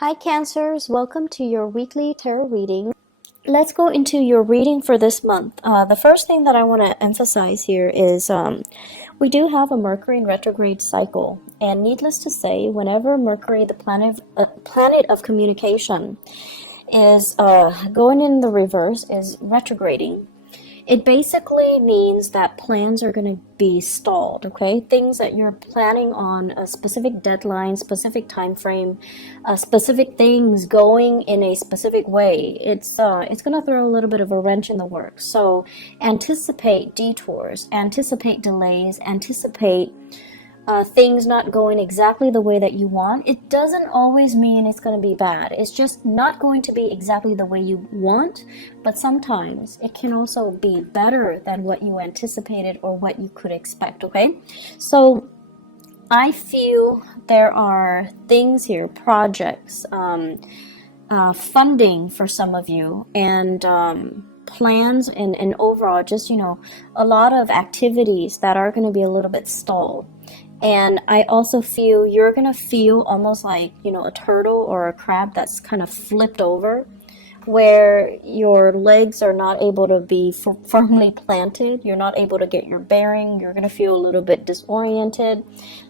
Hi Cancers, welcome to your weekly tarot reading. Let's go into your reading for this month. The first thing that I want to emphasize here is we do have a Mercury in retrograde cycle, and needless to say, whenever Mercury, the planet of communication, is going in the reverse, is retrograding, it basically means that plans are going to be stalled, okay? Things that you're planning on, a specific deadline, specific time frame, specific things going in a specific way. It's going to throw a little bit of a wrench in the works. So anticipate detours, anticipate delays, anticipate things not going exactly the way that you want. It doesn't always mean it's going to be bad. It's just not going to be exactly the way you want, but sometimes it can also be better than what you anticipated or what you could expect, okay? So I feel there are things here, projects, funding for some of you, and plans and overall just, a lot of activities that are going to be a little bit stalled. And I also feel you're going to feel almost like, a turtle or a crab that's kind of flipped over, where your legs are not able to be firmly planted. You're not able to get your bearing. You're going to feel a little bit disoriented.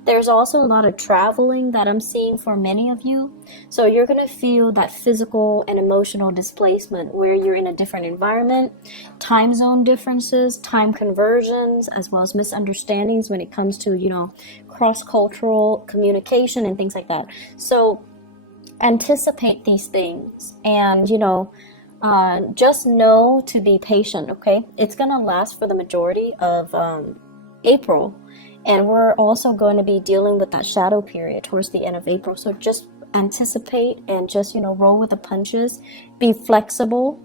There's also a lot of traveling that I'm seeing for many of you. So you're going to feel that physical and emotional displacement where you're in a different environment, time zone differences, time conversions, as well as misunderstandings when it comes to, cross-cultural communication and things like that. So anticipate these things, and just know to be patient, okay? It's gonna last for the majority of April, and we're also going to be dealing with that shadow period towards the end of April. So just anticipate and just roll with the punches, be flexible,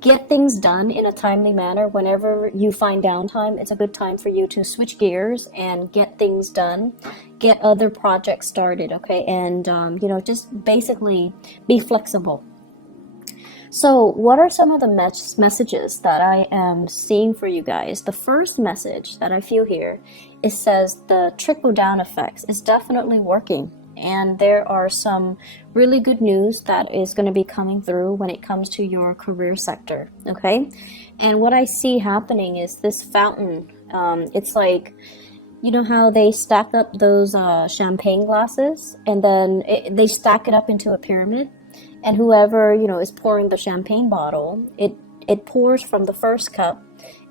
get things done in a timely manner. Whenever you find downtime, it's a good time for you to switch gears and get things done, get other projects started, okay? And, just basically be flexible. So what are some of the messages that I am seeing for you guys? The first message that I feel here, it says the trickle-down effects is definitely working. And there are some really good news that is going to be coming through when it comes to your career sector, okay? And what I see happening is this fountain. It's like, how they stack up those champagne glasses, and then they stack it up into a pyramid. And whoever, is pouring the champagne bottle, it pours from the first cup,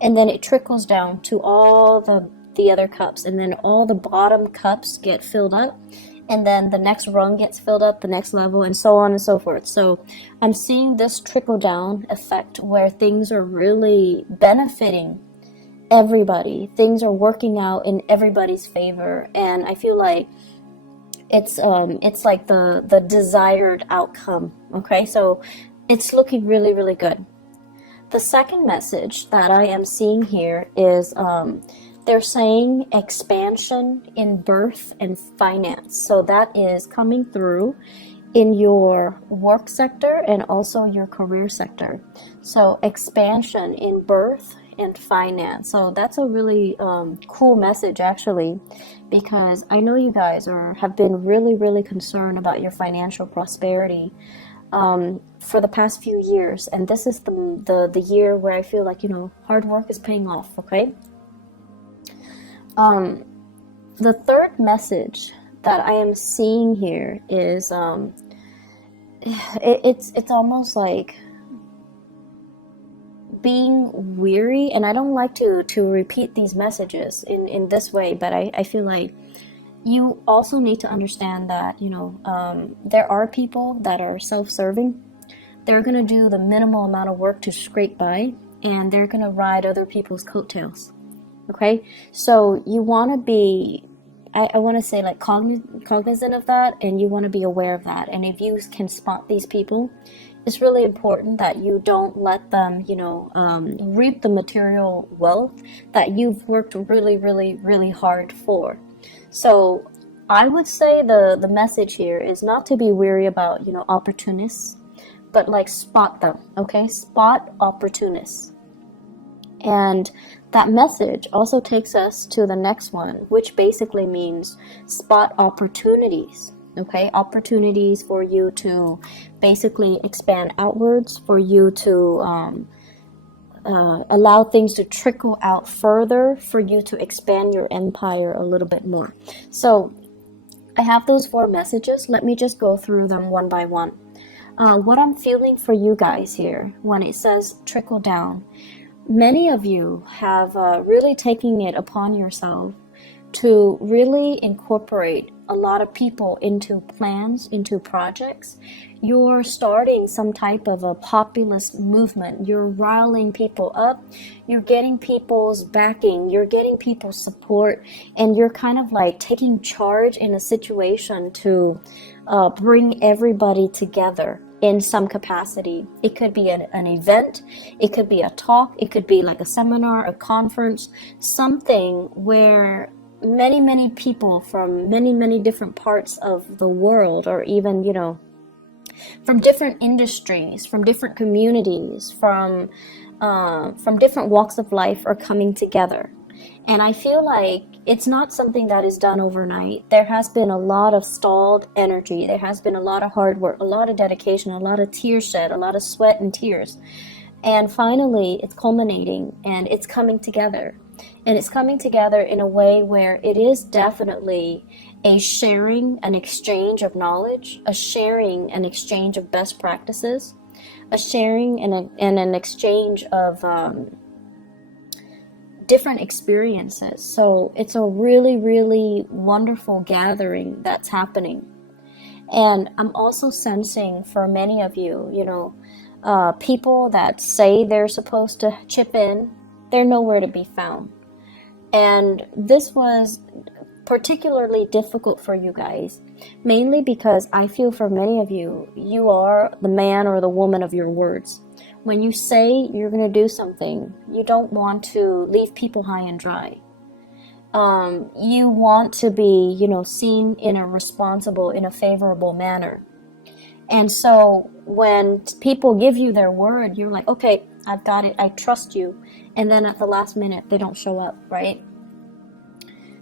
and then it trickles down to all the other cups. And then all the bottom cups get filled up. And then the next rung gets filled up, the next level, and so on and so forth. So I'm seeing this trickle-down effect where things are really benefiting everybody. Things are working out in everybody's favor, and I feel like it's like the desired outcome. Okay, so it's looking really, really good. The second message that I am seeing here is they're saying expansion in birth and finance. So that is coming through in your work sector and also your career sector. So expansion in birth and finance. So that's a really cool message, actually, because I know you guys have been really, really concerned about your financial prosperity for the past few years. And this is the year where I feel like, hard work is paying off, okay? The third message that I am seeing here is it's almost like being weary, and I don't like to repeat these messages in this way, but I feel like you also need to understand that there are people that are self-serving. They're going to do the minimal amount of work to scrape by, and they're going to ride other people's coattails. Okay, so you want to be, I want to say, like, cognizant of that, and you want to be aware of that. And if you can spot these people, it's really important that you don't let them, reap the material wealth that you've worked really, really, really hard for. So I would say the message here is not to be weary about, opportunists, but like spot them, okay? Spot opportunists. And that message also takes us to the next one, which basically means spot opportunities, Okay, opportunities for you to basically expand outwards, for you to allow things to trickle out further, for you to expand your empire a little bit more. So I have those 4 messages. Let me just go through them one by one. What I'm feeling for you guys here when it says trickle down, many of you have really taken it upon yourself to really incorporate a lot of people into plans, into projects. You're starting some type of a populist movement. You're riling people up. You're getting people's backing. You're getting people's support. And you're kind of like taking charge in a situation to bring everybody together in some capacity. It could be an event. It could be a talk. It could be like a seminar, a conference, something where many people from many different parts of the world, or even, you know, from different industries, from different communities, from different walks of life are coming together. And I feel like it's not something that is done overnight. There has been a lot of stalled energy. There has been a lot of hard work, a lot of dedication, a lot of tears shed, a lot of sweat and tears. And finally, it's culminating and it's coming together. And it's coming together in a way where it is definitely a sharing, an exchange of knowledge, a sharing, an exchange of best practices, a sharing and an exchange of different experiences. So it's a really wonderful gathering that's happening. And I'm also sensing for many of you, you know, people that say they're supposed to chip in, they're nowhere to be found. And this was particularly difficult for you guys, mainly because I feel for many of you, you are the man or the woman of your words. When you say you're going to do something, you don't want to leave people high and dry. You want to be, you know, seen in a responsible, in a favorable manner. And so when people give you their word, you're like, okay, I've got it, I trust you. And then at the last minute, they don't show up, right?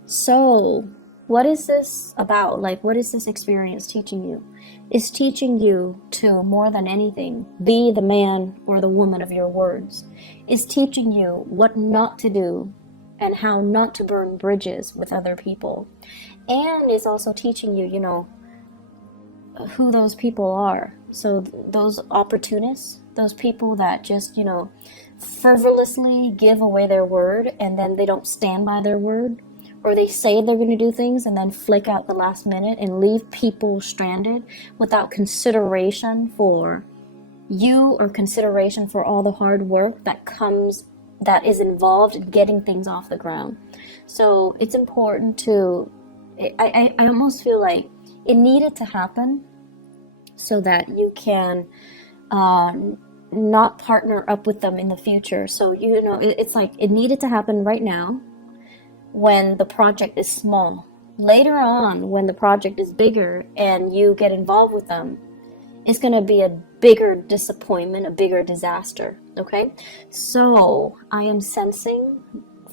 So what is this about? Like, what is this experience teaching you? It's teaching you to, more than anything, be the man or the woman of your words. It's teaching you what not to do and how not to burn bridges with other people. And it's also teaching you, you know, who those people are. So those opportunists, those people that just, you know, frivolously give away their word and then they don't stand by their word, or they say they're going to do things and then flick out the last minute and leave people stranded without consideration for you or consideration for all the hard work that is involved in getting things off the ground. So it's important to, I almost feel like it needed to happen so that you can not partner up with them in the future. So, you know, it's like it needed to happen right now when the project is small. Later on, when the project is bigger and you get involved with them, it's going to be a bigger disappointment, a bigger disaster. Okay? So I am sensing,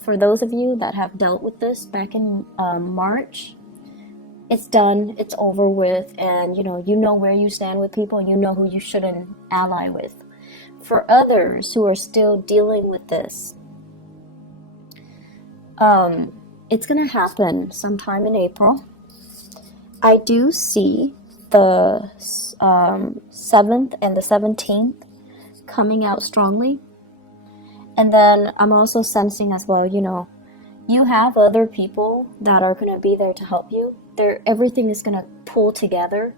for those of you that have dealt with this back in March, it's done, it's over with, and you know where you stand with people, you know who you shouldn't ally with. For others who are still dealing with this, it's gonna happen sometime in April. I do see the 7th and the 17th coming out strongly. And then I'm also sensing as well, you know, you have other people that are going to be there to help you. Everything is going to pull together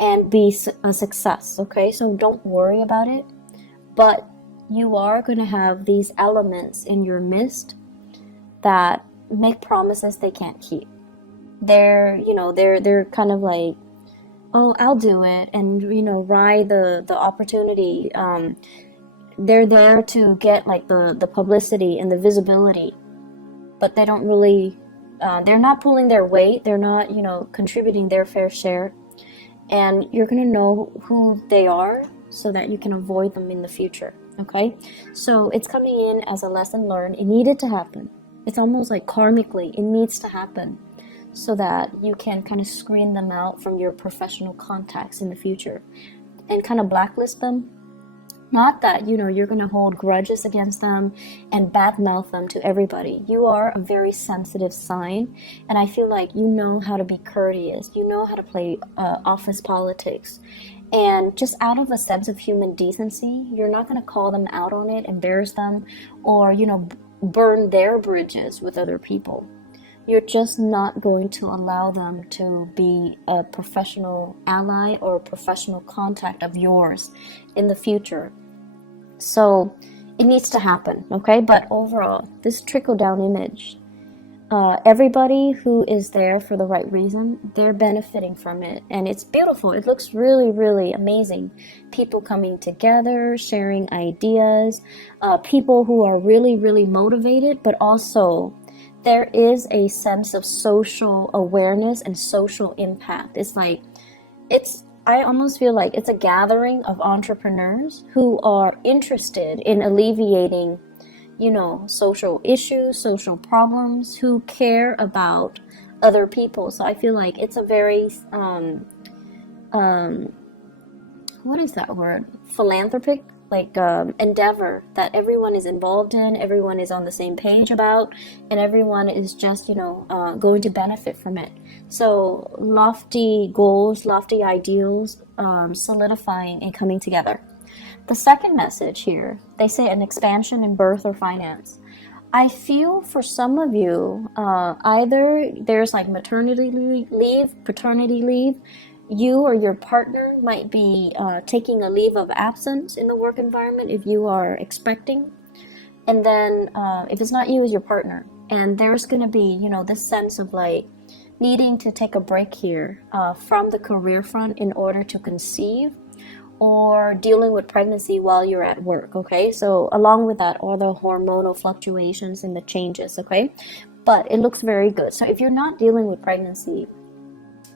and be a success, okay? So don't worry about it. But you are going to have these elements in your midst that make promises they can't keep. They're kind of like, oh, I'll do it, and, you know, ride the opportunity. They're there to get like the publicity and the visibility, but they don't really, they're not pulling their weight. They're not, you know, contributing their fair share. And you're going to know who they are so that you can avoid them in the future. Okay. So it's coming in as a lesson learned. It needed to happen. It's almost like karmically, it needs to happen so that you can kind of screen them out from your professional contacts in the future and kind of blacklist them. Not that, you're going to hold grudges against them and badmouth them to everybody. You are a very sensitive sign, and I feel like you know how to be courteous. You know how to play office politics. And just out of a sense of human decency, you're not going to call them out on it, embarrass them, or, burn their bridges with other people. You're just not going to allow them to be a professional ally or a professional contact of yours in the future. So it needs to happen, okay? But overall, this trickle-down image, everybody who is there for the right reason, they're benefiting from it. And it's beautiful. It looks really, really amazing. People coming together, sharing ideas, people who are really, really motivated, but also there is a sense of social awareness and social impact. I almost feel like it's a gathering of entrepreneurs who are interested in alleviating, social issues, social problems, who care about other people. So I feel like it's a very, what is that word? Philanthropic? Endeavor that everyone is involved in, everyone is on the same page about, and everyone is just, going to benefit from it. So lofty goals, lofty ideals, solidifying and coming together. The second message here, they say an expansion in birth or finance. I feel for some of you, either there's like maternity leave, paternity leave. You or your partner might be taking a leave of absence in the work environment if you are expecting. And then if it's not you, it's your partner. And there's going to be, this sense of like needing to take a break here from the career front in order to conceive, or dealing with pregnancy while you're at work, okay? So along with that, all the hormonal fluctuations and the changes, okay? But it looks very good. So if you're not dealing with pregnancy,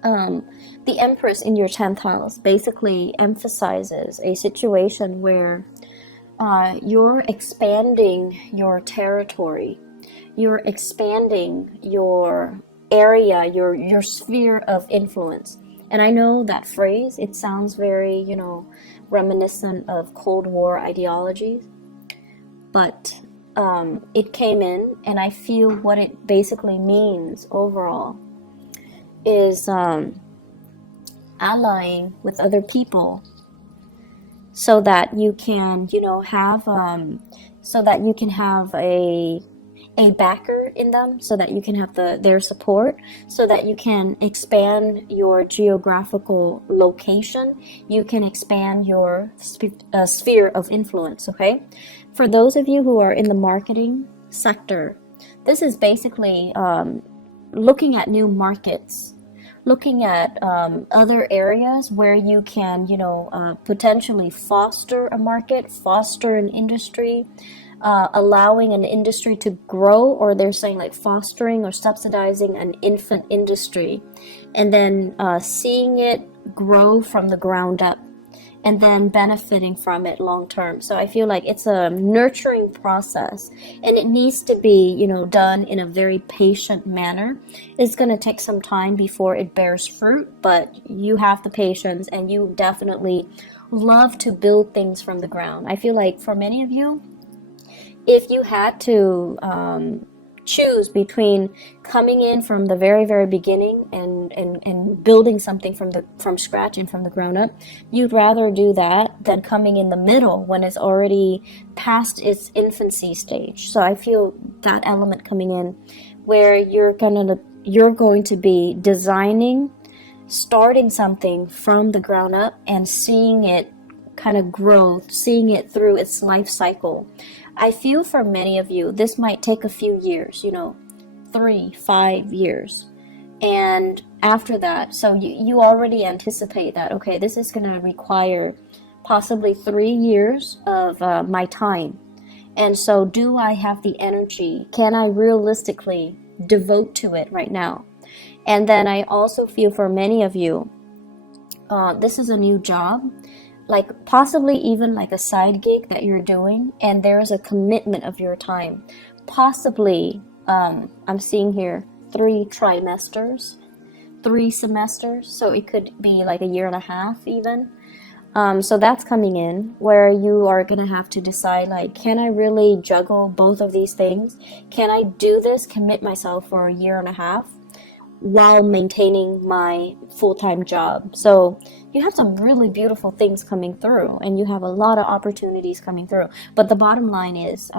the Empress in your 10th house basically emphasizes a situation where you're expanding your territory, you're expanding your area, your sphere of influence. And I know that phrase, it sounds very, reminiscent of Cold War ideologies, but it came in, and I feel what it basically means overall is allying with other people so that you can, have a backer in them, so that you can have their support, so that you can expand your geographical location, you can expand your sphere of influence, okay? For those of you who are in the marketing sector, this is basically looking at new markets, looking at other areas where you can, potentially foster a market, foster an industry, allowing an industry to grow, or they're saying like fostering or subsidizing an infant industry, and then seeing it grow from the ground up, and then benefiting from it long term. So I feel like it's a nurturing process, and it needs to be, done in a very patient manner. It's going to take some time before it bears fruit, but you have the patience, and you definitely love to build things from the ground. I feel like for many of you, if you had to choose between coming in from the very, very beginning and building something from scratch and from the ground up, you'd rather do that than coming in the middle when it's already past its infancy stage. So I feel that element coming in where you're going to be designing, starting something from the ground up and seeing it kind of grow, seeing it through its life cycle. I feel for many of you, this might take a few years, 3-5 years. And after that, so you already anticipate that, okay, this is going to require possibly 3 years of my time. And so do I have the energy? Can I realistically devote to it right now? And then I also feel for many of you, this is a new job, like possibly even like a side gig that you're doing, and there's a commitment of your time. Possibly, I'm seeing here 3 trimesters, 3 semesters, so it could be like a year and a half even. So that's coming in where you are going to have to decide, like, can I really juggle both of these things? Can I do this, commit myself for a year and a half while maintaining my full-time job? So you have some really beautiful things coming through, and you have a lot of opportunities coming through. But the bottom line is,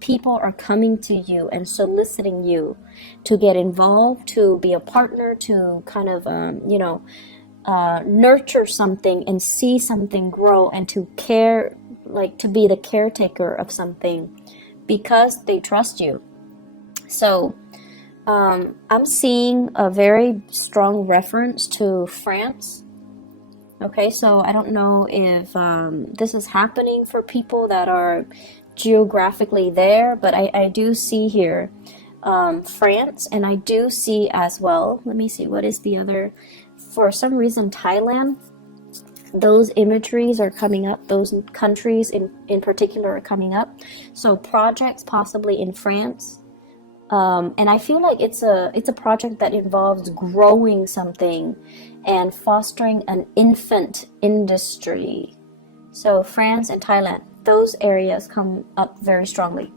people are coming to you and soliciting you to get involved, to be a partner, to kind of, nurture something and see something grow, and to care, like to be the caretaker of something because they trust you. So I'm seeing a very strong reference to France. Okay, so I don't know if this is happening for people that are geographically there, but I do see here France, and I do see as well, let me see, what is the other, for some reason Thailand, those imageries are coming up, those countries in particular are coming up. So projects possibly in France, and I feel like it's a project that involves growing something and fostering an infant industry. So France and Thailand, those areas come up very strongly.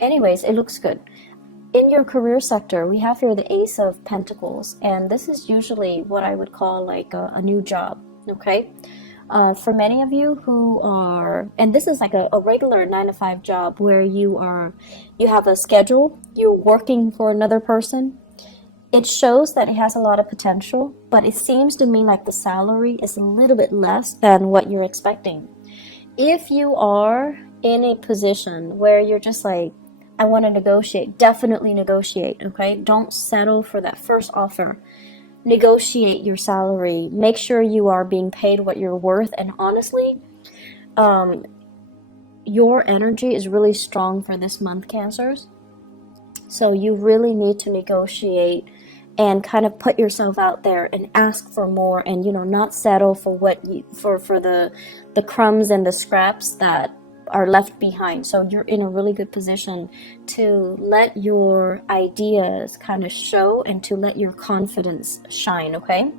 Anyways, it looks good. In your career sector, we have here the Ace of Pentacles, and this is usually what I would call like a new job, okay? For many of you who are, and this is like a regular 9-to-5 job where you have a schedule, you're working for another person. It shows that it has a lot of potential, but it seems to me like the salary is a little bit less than what you're expecting. If you are in a position where you're just like, I want to negotiate, definitely negotiate, okay? Don't settle for that first offer. Negotiate your salary. Make sure you are being paid what you're worth. And honestly, your energy is really strong for this month, Cancers. So you really need to negotiate and kind of put yourself out there and ask for more, and not settle for what for the crumbs and the scraps that are left behind. So you're in a really good position to let your ideas kind of show and to let your confidence shine, okay?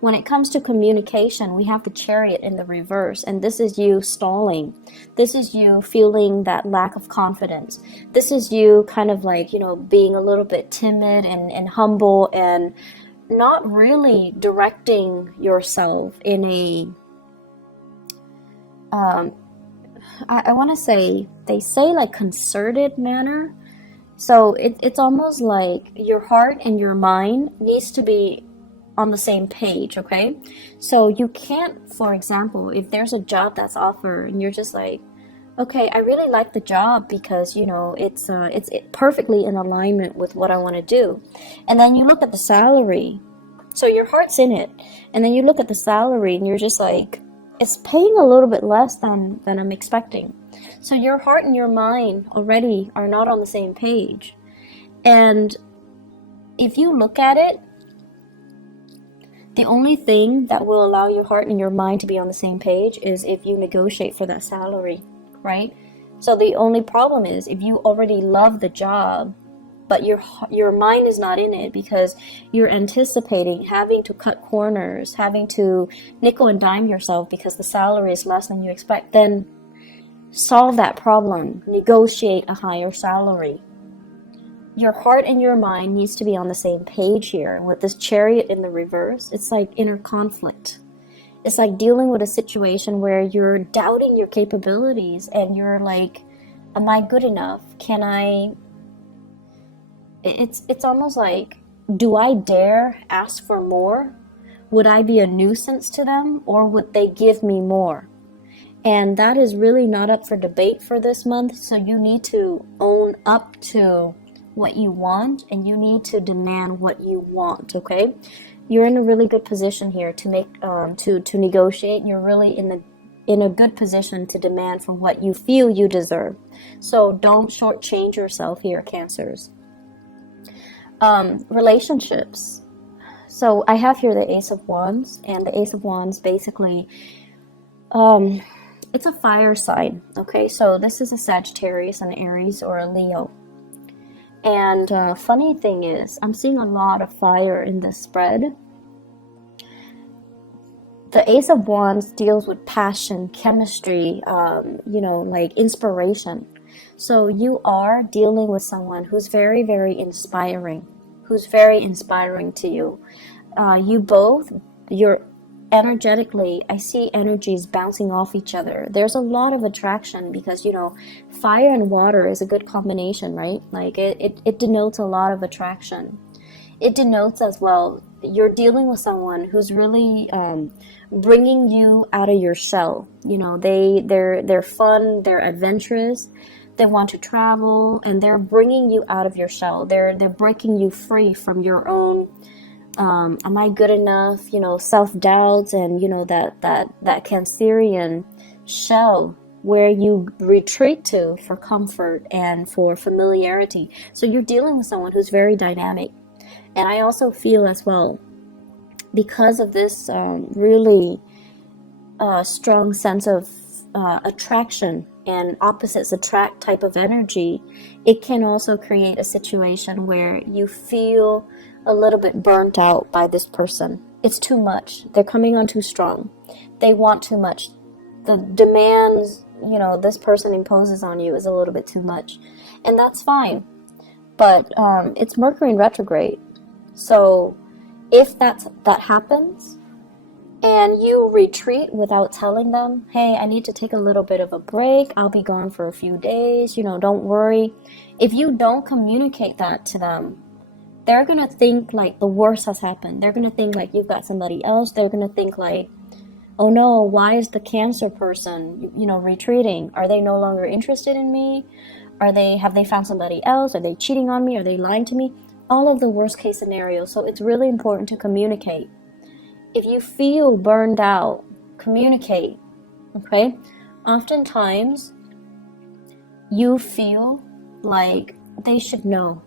When it comes to communication, we have the Chariot in the reverse, and this is you stalling. This is you feeling that lack of confidence. This is you kind of like, being a little bit timid and humble and not really directing yourself in a I want to say, they say like concerted manner. So it's almost like your heart and your mind needs to be on the same page, okay? So you can't, for example, if there's a job that's offered and you're just like, okay, I really like the job because, it's perfectly in alignment with what I want to do. And then you look at the salary. So your heart's in it. And then you look at the salary and you're just like, it's paying a little bit less than I'm expecting. So your heart and your mind already are not on the same page. And if you look at it, the only thing that will allow your heart and your mind to be on the same page is if you negotiate for that salary, right? So the only problem is if you already love the job, but your mind is not in it because you're anticipating having to cut corners, having to nickel and dime yourself because the salary is less than you expect, then solve that problem. Negotiate a higher salary. Your heart and your mind needs to be on the same page here. And with this Chariot in the reverse, it's like inner conflict. It's like dealing with a situation where you're doubting your capabilities and you're like, am I good enough? Can I... It's almost like, do I dare ask for more? Would I be a nuisance to them, or would they give me more? And that is really not up for debate for this month. So you need to own up to what you want, and you need to demand what you want, okay? You're in a really good position here to make to negotiate. You're really in a good position to demand from what you feel you deserve. So don't shortchange yourself here, Cancers. Relationships. So I have here the Ace of Wands, and the Ace of Wands basically, it's a fire sign, okay? So this is a Sagittarius, an Aries, or a Leo. And funny thing is, I'm seeing a lot of fire in this spread. The Ace of Wands deals with passion, chemistry, like inspiration. So you are dealing with someone who's very, very inspiring, to you. You're energetically, I see energies bouncing off each other. There's a lot of attraction because, fire and water is a good combination, right? Like it denotes a lot of attraction. It denotes as well, you're dealing with someone who's really bringing you out of your shell. They're fun, they're adventurous, they want to travel, and they're bringing you out of your shell. They're breaking you free from your own am I good enough, self-doubts, and that Cancerian shell where you retreat to for comfort and for familiarity. So you're dealing with someone who's very dynamic. And I also feel as well, because of this really strong sense of attraction and opposites attract type of energy, it can also create a situation where you feel a little bit burnt out by this person. It's too much. They're coming on too strong. They want too much. The demands, this person imposes on you is a little bit too much. And that's fine. But it's Mercury in retrograde. So if that happens, and you retreat without telling them, hey, I need to take a little bit of a break, I'll be gone for a few days, don't worry. If you don't communicate that to them, they're going to think like the worst has happened. They're going to think like you've got somebody else. They're going to think like, oh no, why is the Cancer person, retreating? Are they no longer interested in me? Have they found somebody else? Are they cheating on me? Are they lying to me? All of the worst case scenarios. So it's really important to communicate. If you feel burned out, communicate, okay? Oftentimes, you feel like they should know.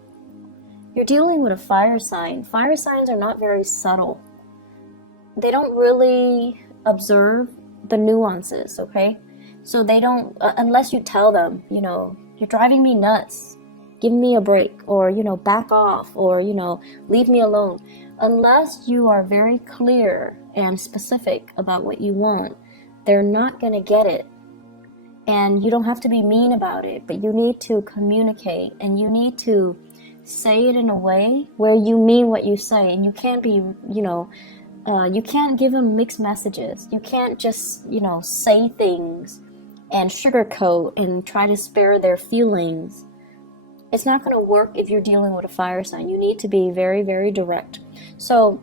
You're dealing with a fire sign. Fire signs are not very subtle. They don't really observe the nuances, okay? So they don't, unless you tell them, you're driving me nuts, give me a break, or, back off, or, leave me alone. Unless you are very clear and specific about what you want, they're not going to get it. And you don't have to be mean about it, but you need to communicate, and you need to say it in a way where you mean what you say. And you can't be, you can't give them mixed messages. You can't just, say things and sugarcoat and try to spare their feelings. It's not going to work if you're dealing with a fire sign. You need to be very, very direct. So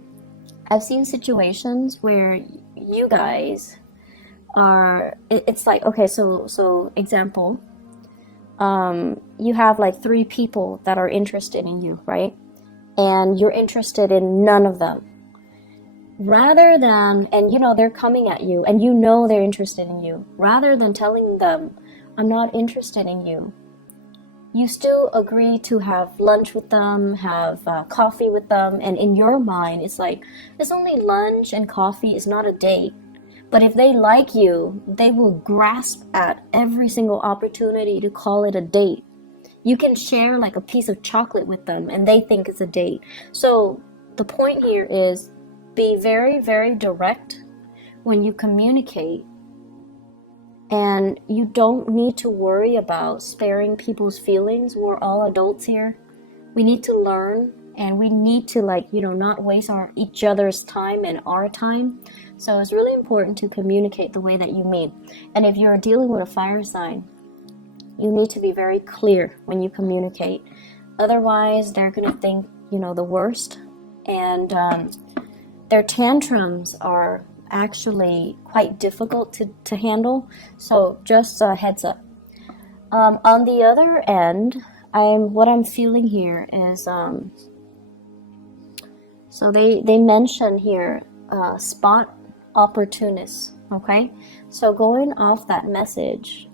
I've seen situations where you guys are, it's like, okay, so example, you have like 3 people that are interested in you, right? And you're interested in none of them. Rather than, and they're coming at you and they're interested in you, rather than telling them, I'm not interested in you, you still agree to have lunch with them, have coffee with them, and in your mind, it's like, it's only lunch and coffee, it's not a date. But if they like you, they will grasp at every single opportunity to call it a date. You can share like a piece of chocolate with them and they think it's a date. So the point here is be very, very direct when you communicate. And you don't need to worry about sparing people's feelings. We're all adults here. We need to learn, and we need to not waste each other's time and our time. So it's really important to communicate the way that you mean. And if you're dealing with a fire sign, you need to be very clear when you communicate. Otherwise, they're going to think, the worst. And their tantrums are actually quite difficult to handle. So just a heads up. On the other end, what I'm feeling here is, so they mention here, spot opportunists, okay? So going off that message,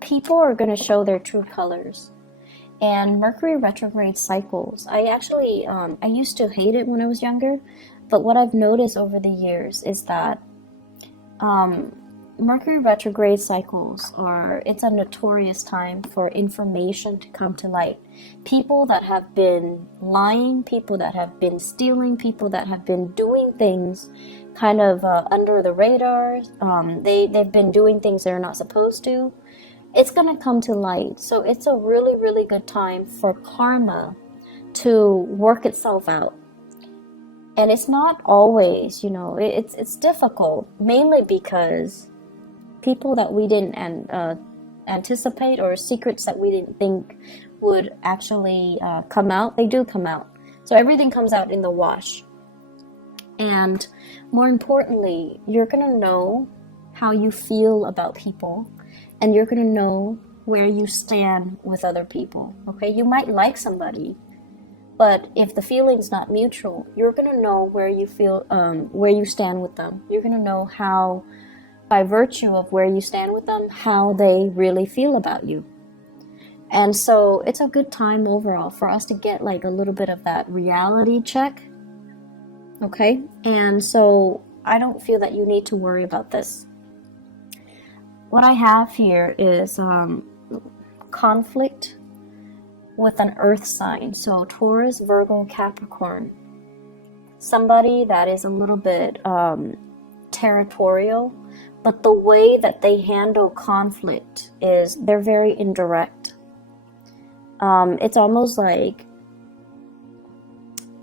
people are going to show their true colors. And Mercury retrograde cycles, I actually, I used to hate it when I was younger, but what I've noticed over the years is that Mercury retrograde cycles it's a notorious time for information to come to light. People that have been lying, people that have been stealing, people that have been doing things kind of under the radar, they've been doing things they're not supposed to. It's going to come to light. So it's a really, really good time for karma to work itself out. And it's not always, it's difficult, mainly because people that we didn't anticipate, or secrets that we didn't think would actually come out, they do come out. So everything comes out in the wash. And more importantly, you're going to know how you feel about people, and you're going to know where you stand with other people. Okay, you might like somebody, but if the feeling's not mutual, you're going to know where you feel, where you stand with them. You're going to know how, by virtue of where you stand with them, how they really feel about you. And so it's a good time overall for us to get like a little bit of that reality check. Okay, and so I don't feel that you need to worry about this. What I have here is conflict with an earth sign. So Taurus, Virgo, Capricorn. Somebody that is a little bit territorial, but the way that they handle conflict is they're very indirect. It's almost like,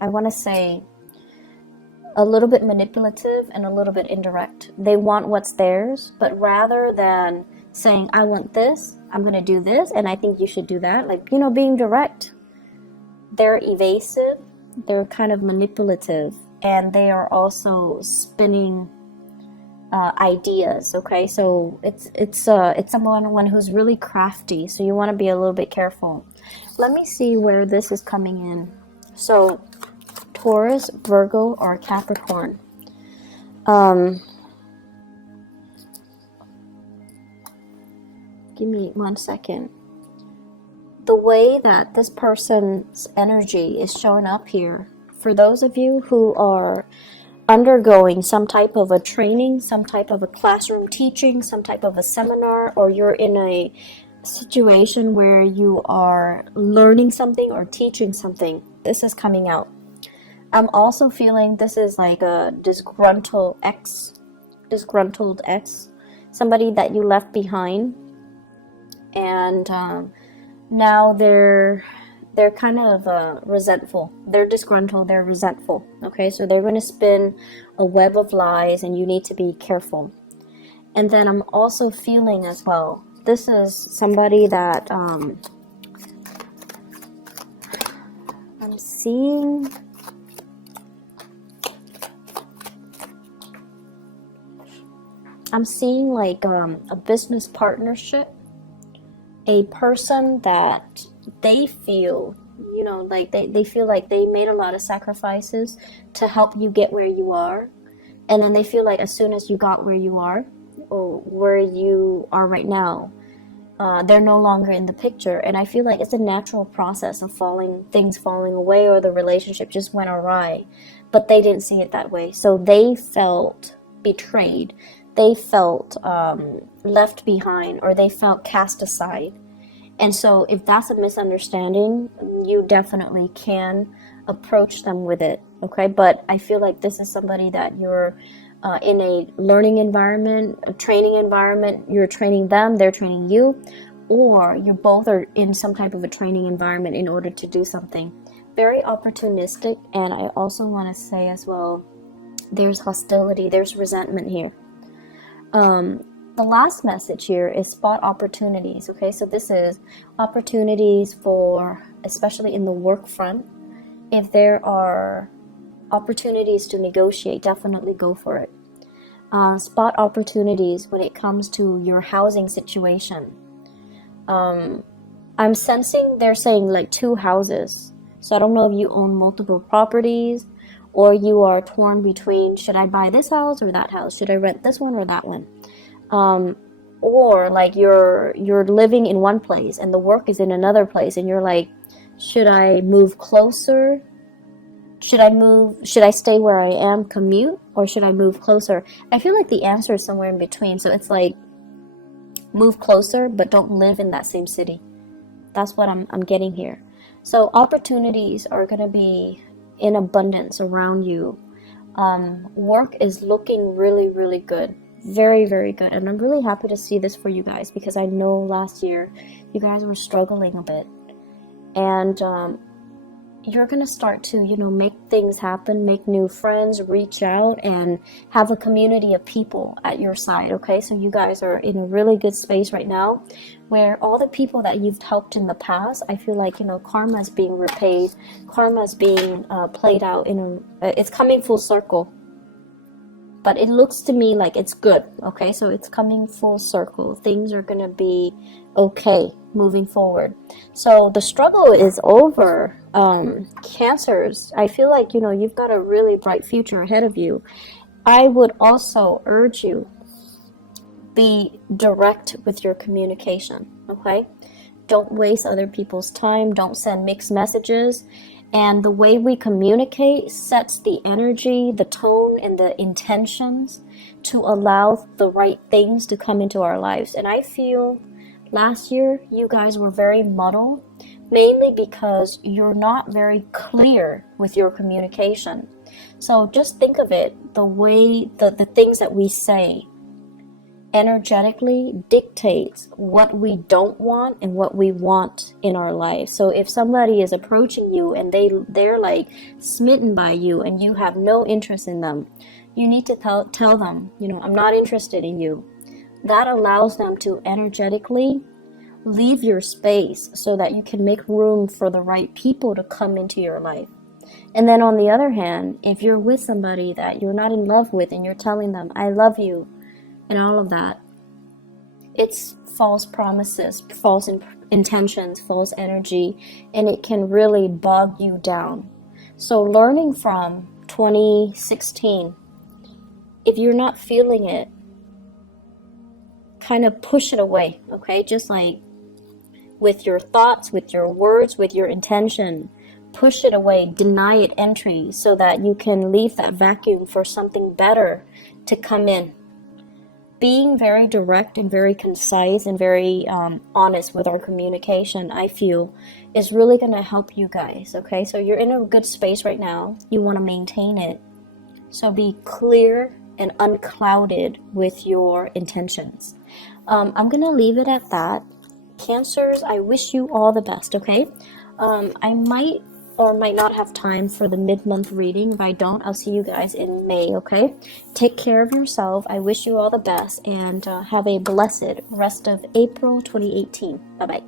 I want to say, a little bit manipulative and a little bit indirect. They want what's theirs, but rather than saying, I want this, I'm going to do this, and I think you should do that, like, being direct, they're evasive, they're kind of manipulative, and they are also spinning ideas. Okay, so it's someone who's really crafty, so you want to be a little bit careful. Let me see where this is coming in. So Taurus, Virgo, or Capricorn. Give me 1 second. The way that this person's energy is showing up here, for those of you who are undergoing some type of a training, some type of a classroom teaching, some type of a seminar, or you're in a situation where you are learning something or teaching something, this is coming out. I'm also feeling this is like a disgruntled ex, somebody that you left behind, and now they're kind of resentful. They're disgruntled, they're resentful. Okay, so they're going to spin a web of lies, and you need to be careful. And then I'm also feeling as well, this is somebody that I'm seeing. I'm seeing like a business partnership, a person that they feel, like they feel like they made a lot of sacrifices to help you get where you are. And then they feel like as soon as you got where you are, or where you are right now, they're no longer in the picture. And I feel like it's a natural process of things falling away, or the relationship just went awry. But they didn't see it that way. So they felt betrayed. They felt left behind, or they felt cast aside. And so if that's a misunderstanding, you definitely can approach them with it, okay? But I feel like this is somebody that you're in a learning environment, a training environment. You're training them, they're training you, or you both are in some type of a training environment in order to do something. Very opportunistic. And I also want to say as well, there's hostility, there's resentment here. The last message here is spot opportunities. Okay, so this is opportunities for, especially in the work front. If there are opportunities to negotiate, definitely go for it. Spot opportunities when it comes to your housing situation. I'm sensing they're saying like 2 houses. So I don't know if you own multiple properties, or you are torn between, should I buy this house or that house? Should I rent this one or that one? Or like you're living in one place and the work is in another place, and you're like, should I move closer Should I stay where I am, commute, or should I move closer? I feel like the answer is somewhere in between. So it's like, move closer, but don't live in that same city. That's what I'm getting here. So opportunities are going to be in abundance around you. Work is looking really, really good. Very, very good. And I'm really happy to see this for you guys, because I know last year you guys were struggling a bit. And you're going to start to, make things happen, make new friends, reach out, and have a community of people at your side, okay? So you guys are in a really good space right now, where all the people that you've helped in the past, I feel like, karma is being repaid, karma is being played out it's coming full circle. But it looks to me like it's good, okay? So it's coming full circle. Things are going to be okay moving forward. So the struggle is over. Cancers, I feel like, you've got a really bright future ahead of you. I would also urge you, be direct with your communication, okay? Don't waste other people's time. Don't send mixed messages. And the way we communicate sets the energy, the tone, and the intentions to allow the right things to come into our lives. And I feel last year you guys were very muddled, mainly because you're not very clear with your communication. So just think of it, the way the things that we say energetically dictates what we don't want and what we want in our life. So if somebody is approaching you and they're like smitten by you and you have no interest in them, you need to tell them, I'm not interested in you. That allows them to energetically leave your space so that you can make room for the right people to come into your life. And then on the other hand, if you're with somebody that you're not in love with and you're telling them, I love you, and all of that, it's false promises, false intentions, false energy, and it can really bog you down. So learning from 2016, if you're not feeling it, kind of push it away, okay? Just like with your thoughts, with your words, with your intention, push it away, deny it entry, so that you can leave that vacuum for something better to come in. Being very direct and very concise and very honest with our communication, I feel, is really going to help you guys, okay? So you're in a good space right now. You want to maintain it. So be clear and unclouded with your intentions. I'm going to leave it at that. Cancers, I wish you all the best, okay? I might or might not have time for the mid-month reading. If I don't, I'll see you guys in May, okay? Take care of yourself. I wish you all the best, and have a blessed rest of April 2018. Bye-bye.